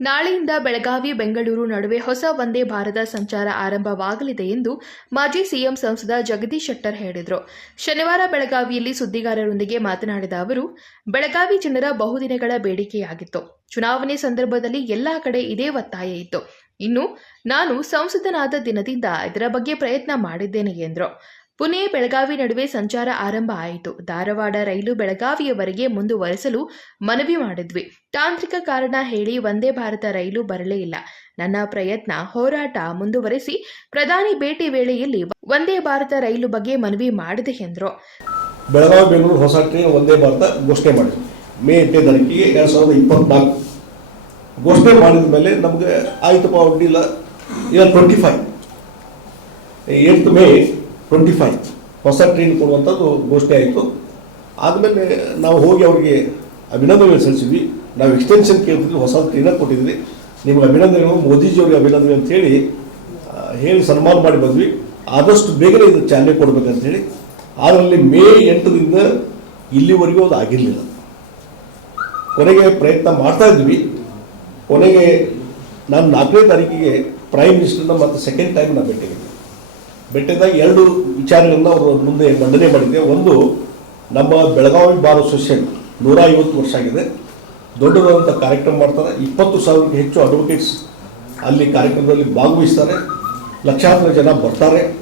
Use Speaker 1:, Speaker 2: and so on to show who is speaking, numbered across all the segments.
Speaker 1: ನಾಳೆಯಿಂದ ಬೆಳಗಾವಿ, ಬೆಂಗಳೂರು ನಡುವೆ ಹೊಸ ವಂದೇ ಭಾರತ ಸಂಚಾರ ಆರಂಭವಾಗಲಿದೆ ಎಂದು ಮಾಜಿ ಸಿಎಂ ಸಂಸದ ಜಗದೀಶ್ ಶೆಟ್ಟರ್ ಹೇಳಿದರು. ಶನಿವಾರ ಬೆಳಗಾವಿಯಲ್ಲಿ ಸುದ್ದಿಗಾರರೊಂದಿಗೆ ಮಾತನಾಡಿದ ಅವರು, ಬೆಳಗಾವಿ ಜನರ ಬಹುದಿನಗಳ ಬೇಡಿಕೆಯಾಗಿತ್ತು. ಚುನಾವಣೆ ಸಂದರ್ಭದಲ್ಲಿ ಎಲ್ಲಾ ಕಡೆ ಇದೇ ಒತ್ತಾಯ ಇತ್ತು. ಇನ್ನು ನಾನು ಸಂಸದನಾದ ದಿನದಿಂದ ಇದರ ಬಗ್ಗೆ ಪ್ರಯತ್ನ ಮಾಡಿದ್ದೇನೆ ಎಂದರು. ಪುಣೆ ಬೆಳಗಾವಿ ನಡುವೆ ಸಂಚಾರ ಆರಂಭ ಆಯಿತು. ಧಾರವಾಡ ರೈಲು ಬೆಳಗಾವಿಯವರೆಗೆ ಮುಂದುವರೆಸಲು ಮನವಿ ಮಾಡಿದ್ವಿ. ತಾಂತ್ರಿಕ ಕಾರಣ ಹೇಳಿ ವಂದೇ ಭಾರತ ರೈಲು ಬರಲೇ ಇಲ್ಲ. ನನ್ನ ಪ್ರಯತ್ನ, ಹೋರಾಟ ಮುಂದುವರೆಸಿ ಪ್ರಧಾನಿ ಭೇಟಿ ವೇಳೆಯಲ್ಲಿ ವಂದೇ ಭಾರತ ರೈಲು ಬಗ್ಗೆ ಮನವಿ ಮಾಡಿದೆ ಎಂದರು.
Speaker 2: ಬೆಳಗಾವಿ ಬೆಂಗಳೂರು ಹೊಸ ಟ್ರೈನ್ ಒಂದೇ ಭಾರತ ಘೋಷಣೆ ಮಾಡಿದ್ವಿ. ಮೇ ಎಂಟನೇ ತಾರೀಕಿಗೆ ಎರಡು ಸಾವಿರದ ಇಪ್ಪತ್ನಾಲ್ಕು. ಘೋಷಣೆ ಮಾಡಿದ ಮೇಲೆ ನಮಗೆ ಆಯಿತು ಅಡ್ಡಿಲ್ಲ ಇಲ್ಲ. Twenty five eight May twenty five ಹೊಸ ಟ್ರೈನ್ ಕೊಡುವಂಥದ್ದು ಘೋಷಣೆ ಆಯಿತು. ಆದಮೇಲೆ ನಾವು ಹೋಗಿ ಅವರಿಗೆ ಅಭಿನಂದನೆ ಸಲ್ಲಿಸಿದ್ವಿ. ನಾವು ಎಕ್ಸ್ಟೆನ್ಷನ್ ಕೇಳ್ತಿದ್ವಿ ಹೊಸ ಟ್ರೈನ ಕೊಟ್ಟಿದ್ವಿ. ನಿಮ್ಗೆ ಅಭಿನಂದನೆ ಮೋದಿಜಿ ಅವರಿಗೆ ಅಭಿನಂದನೆ ಅಂತ ಹೇಳಿ ಆ, ಹೇಳಿ ಸನ್ಮಾನ ಮಾಡಿ ಬಂದ್ವಿ. ಆದಷ್ಟು ಬೇಗನೆ ಇದು ಚಾಲನೆ ಕೊಡ್ಬೇಕಂತೇಳಿ. ಅದರಲ್ಲಿ ಮೇ ಎಂಟರಿಂದ ಇಲ್ಲಿವರೆಗೂ ಅದು ಆಗಿರಲಿಲ್ಲ. ಕೊನೆಗೆ ಪ್ರಯತ್ನ ಮಾಡ್ತಾ ಇದ್ವಿ. ಕೊನೆಗೆ ನಾನು ನಾಲ್ಕನೇ ತಾರೀಕಿಗೆ ಪ್ರೈಮ್ ಮಿನಿಸ್ಟರ್ನ ಮತ್ತು ಸೆಕೆಂಡ್ ಟೈಮ್ ನಾನು ಭೇಟಿಯಾಗಿದ್ದೆ ಭೇಟಿಯಾದಾಗ ಎರಡು ವಿಚಾರಗಳನ್ನ ಅವರು ಮುಂದೆ ಮಂಡನೆ ಮಾಡಿದೆ ಒಂದು, ನಮ್ಮ ಬೆಳಗಾವಿ ಬಾರ್ ಅಸೋಸಿಯೇಷನ್ ನೂರ ಐವತ್ತು ವರ್ಷ ಆಗಿದೆ. ದೊಡ್ಡದಾದಂಥ ಕಾರ್ಯಕ್ರಮ ಮಾಡ್ತಾರೆ. ಇಪ್ಪತ್ತು ಸಾವಿರಕ್ಕೆ ಹೆಚ್ಚು ಅಡ್ವೊಕೇಟ್ಸ್ ಅಲ್ಲಿ ಕಾರ್ಯಕ್ರಮದಲ್ಲಿ ಭಾಗವಹಿಸ್ತಾರೆ. ಲಕ್ಷಾಂತರ ಜನ ಬರ್ತಾರೆ.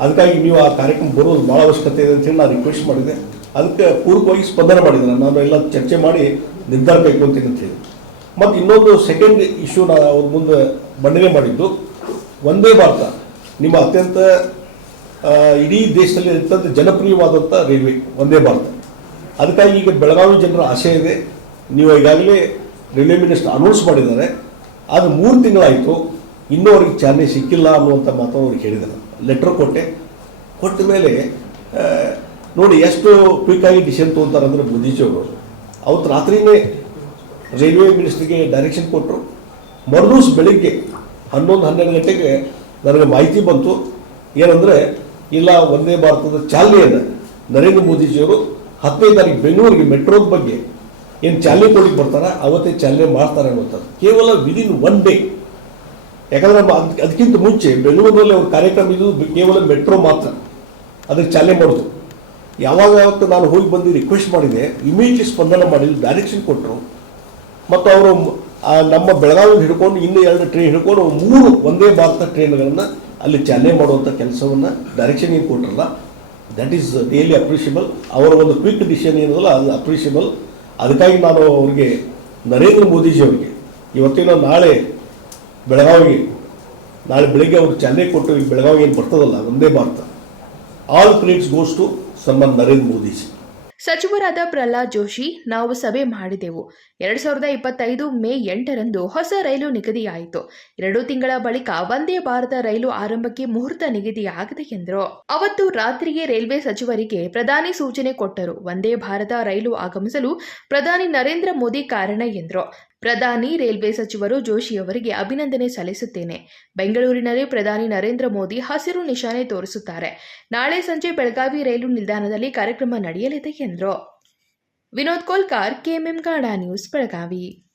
Speaker 2: ಅದಕ್ಕಾಗಿ ನೀವು ಆ ಕಾರ್ಯಕ್ರಮ ಬರೋದು ಭಾಳ ಅವಶ್ಯಕತೆ ಇದೆ ಅಂತೇಳಿ ನಾನು ರಿಕ್ವೆಸ್ಟ್ ಮಾಡಿದೆ. ಅದಕ್ಕೆ ಪೂರ್ವವಾಗಿ ಸ್ಪಂದನೆ ಮಾಡಿದ್ದಾರೆ ನಾನು ಎಲ್ಲ ಚರ್ಚೆ ಮಾಡಿ ನಿರ್ಧಾರ ಕೈಗೊಳ್ತೀನಿ ಅಂತ ಹೇಳಿ. ಮತ್ತು ಇನ್ನೊಂದು ಸೆಕೆಂಡ್ ಇಶ್ಯೂ ನಾನು ಅವ್ರ ಮುಂದೆ ಮಂಡನೆ ಮಾಡಿದ್ದು. ಒಂದೇ ಭಾರತ. ನಿಮ್ಮ ಅತ್ಯಂತ ಇಡೀ ದೇಶದಲ್ಲಿ ಅತ್ಯಂತ ಜನಪ್ರಿಯವಾದಂಥ ರೈಲ್ವೆ ಒಂದೇ ಭಾರತ. ಅದಕ್ಕಾಗಿ ಈಗ ಬೆಳಗಾವಿ ಜನರ ಆಸೆ ಇದೆ. ನೀವು ಈಗಾಗಲೇ ರೈಲ್ವೆ ಮಿನಿಸ್ಟರ್ ಅನೌನ್ಸ್ ಮಾಡಿದ್ದಾರೆ. ಅದು ಮೂರು ತಿಂಗಳಾಯಿತು ಇನ್ನೂ ಅವ್ರಿಗೆ ಚಾಲನೆ ಸಿಕ್ಕಿಲ್ಲ ಅನ್ನುವಂಥ ಮಾತು ಅವ್ರಿಗೆ ಹೇಳಿದ್ದಾರೆ. ಲೆಟ್ರ್ ಕೊಟ್ಟೆ. ಕೊಟ್ಟ ಮೇಲೆ ನೋಡಿ ಎಷ್ಟು ಕ್ವಿಕ್ಕಾಗಿ ಡಿಸಿಷನ್ ತೊಗೊತಾರೆ ಅಂದರೆ ಅವರು. ಅವತ್ತು ರಾತ್ರಿನೇ ರೈಲ್ವೆ ಮಿನಿಸ್ಟ್ರಿಗೆ ಡೈರೆಕ್ಷನ್ ಕೊಟ್ಟರು ಮರುದಿವ್ಸ ಬೆಳಿಗ್ಗೆ ಹನ್ನೊಂದು ಹನ್ನೆರಡು ಗಂಟೆಗೆ ನನಗೆ ಮಾಹಿತಿ ಬಂತು. ಏನಂದರೆ, ಇಲ್ಲ ಒಂದೇ ಭಾರತದ ಚಾಲನೆಯನ್ನು ನರೇಂದ್ರ ಮೋದಿಜಿಯವರು ಹತ್ತನೇ ತಾರೀಕು ಬೆಂಗಳೂರಿಗೆ ಮೆಟ್ರೋದ ಬಗ್ಗೆ ಏನು ಚಾಲನೆ ಕೊಡಲಿಕ್ಕೆ ಬರ್ತಾರೆ? ಅವತ್ತೇ ಚಾಲನೆ ಮಾಡ್ತಾರೆ ಅನ್ನುವಂಥದ್ದು. ಕೇವಲ ವಿದಿನ್ ಒನ್ ಡೇ ಯಾಕಂದರೆ ನಮ್ಮ ಅದ್- ಅದಕ್ಕಿಂತ ಮುಂಚೆ ಬೆಂಗಳೂರಿನಲ್ಲಿ ಅವ್ರ ಕಾರ್ಯಕ್ರಮ ಇದು ಕೇವಲ ಮೆಟ್ರೋ ಮಾತ್ರ. ಅದಕ್ಕೆ ಚಾಲನೆ ಮಾಡೋದು. ಯಾವಾಗ ಯಾವತ್ತು ನಾನು ಹೋಗಿ ಬಂದು ರಿಕ್ವೆಸ್ಟ್ ಮಾಡಿದೆ ಇಮಿಡಿಯೇಟ್ಲಿ ಸ್ಪಂದನ ಮಾಡಿದ್ರು ಡೈರೆಕ್ಷನ್ ಕೊಟ್ಟರು ಮತ್ತು ಅವರು ನಮ್ಮ ಬೆಳಗಾವಿ ಹಿಡ್ಕೊಂಡು ಇನ್ನು ಎರಡು ಟ್ರೈನ್ ಹಿಡ್ಕೊಂಡು ಮೂರು ಒಂದೇ ಭಾರತ ಟ್ರೈನ್ಗಳನ್ನು ಅಲ್ಲಿ ಚಾಲನೆ ಮಾಡುವಂಥ ಕೆಲಸವನ್ನು ಡೈರೆಕ್ಷನ್ ಏನು ಕೊಟ್ಟರಲ್ಲ ದಟ್ ಈಸ್ ರಿಯಲಿ ಅಪ್ರಿಷಿಯಬಲ್ ಅವರ ಒಂದು ಕ್ವಿಕ್ ಡಿಸಿಷನ್ ಏನದಲ್ಲ, ಅದು ಅಪ್ರಿಷಿಯಬಲ್ ಅದಕ್ಕಾಗಿ ನಾನು ಅವರಿಗೆ ನರೇಂದ್ರ ಮೋದಿಜಿ ಅವರಿಗೆ ಇವತ್ತಿನ ನಾಳೆ ಬೆಳಗಾವಿಗೆ, ನಾಳೆ ಬೆಳಿಗ್ಗೆ ಅವರು ಚಾಲನೆ ಕೊಟ್ಟು ಈಗ ಬೆಳಗಾವಿ ಏನು ಬರ್ತದಲ್ಲ, ಒಂದೇ Bharat all credits goes to Samman Narendra Modiji.
Speaker 1: ಸಚಿವರಾದ ಪ್ರಹ್ಲಾದ್ ಜೋಶಿ ನಾವು ಸಭೆ ಮಾಡಿದೆವು. ಎರಡ್ ಸಾವಿರದ ಇಪ್ಪತ್ತೈದು ಮೇ ಎಂಟರಂದು ಹೊಸ ರೈಲು ನಿಗದಿಯಾಯಿತು. ಎರಡು ತಿಂಗಳ ಬಳಿಕ ವಂದೇ ಭಾರತ ರೈಲು ಆರಂಭಕ್ಕೆ ಮುಹೂರ್ತ ನಿಗದಿಯಾಗಿದೆ ಎಂದರು. ಅವತ್ತು ರಾತ್ರಿಗೆ ರೈಲ್ವೆ ಸಚಿವರಿಗೆ ಪ್ರಧಾನಿ ಸೂಚನೆ ಕೊಟ್ಟರು. ವಂದೇ ಭಾರತ ರೈಲು ಆಗಮಿಸಲು ಪ್ರಧಾನಿ ನರೇಂದ್ರ ಮೋದಿ ಕಾರಣ ಎಂದರು. ಪ್ರಧಾನಿ ರೈಲ್ವೆ ಸಚಿವರು ಜೋಶಿ ಅವರಿಗೆ ಅಭಿನಂದನೆ ಸಲ್ಲಿಸುತ್ತೇನೆ. ಬೆಂಗಳೂರಿನಲ್ಲಿ ಪ್ರಧಾನಿ ನರೇಂದ್ರ ಮೋದಿ ಹಸಿರು ನಿಶಾನೆ ತೋರಿಸುತ್ತಾರೆ. ನಾಳೆ ಸಂಜೆ ಬೆಳಗಾವಿ ರೈಲು ನಿಲ್ದಾಣದಲ್ಲಿ ಕಾರ್ಯಕ್ರಮ ನಡೆಯಲಿದೆ ಎಂದರು. Vinod Kolkar, KMM Kannada news, Belagavi.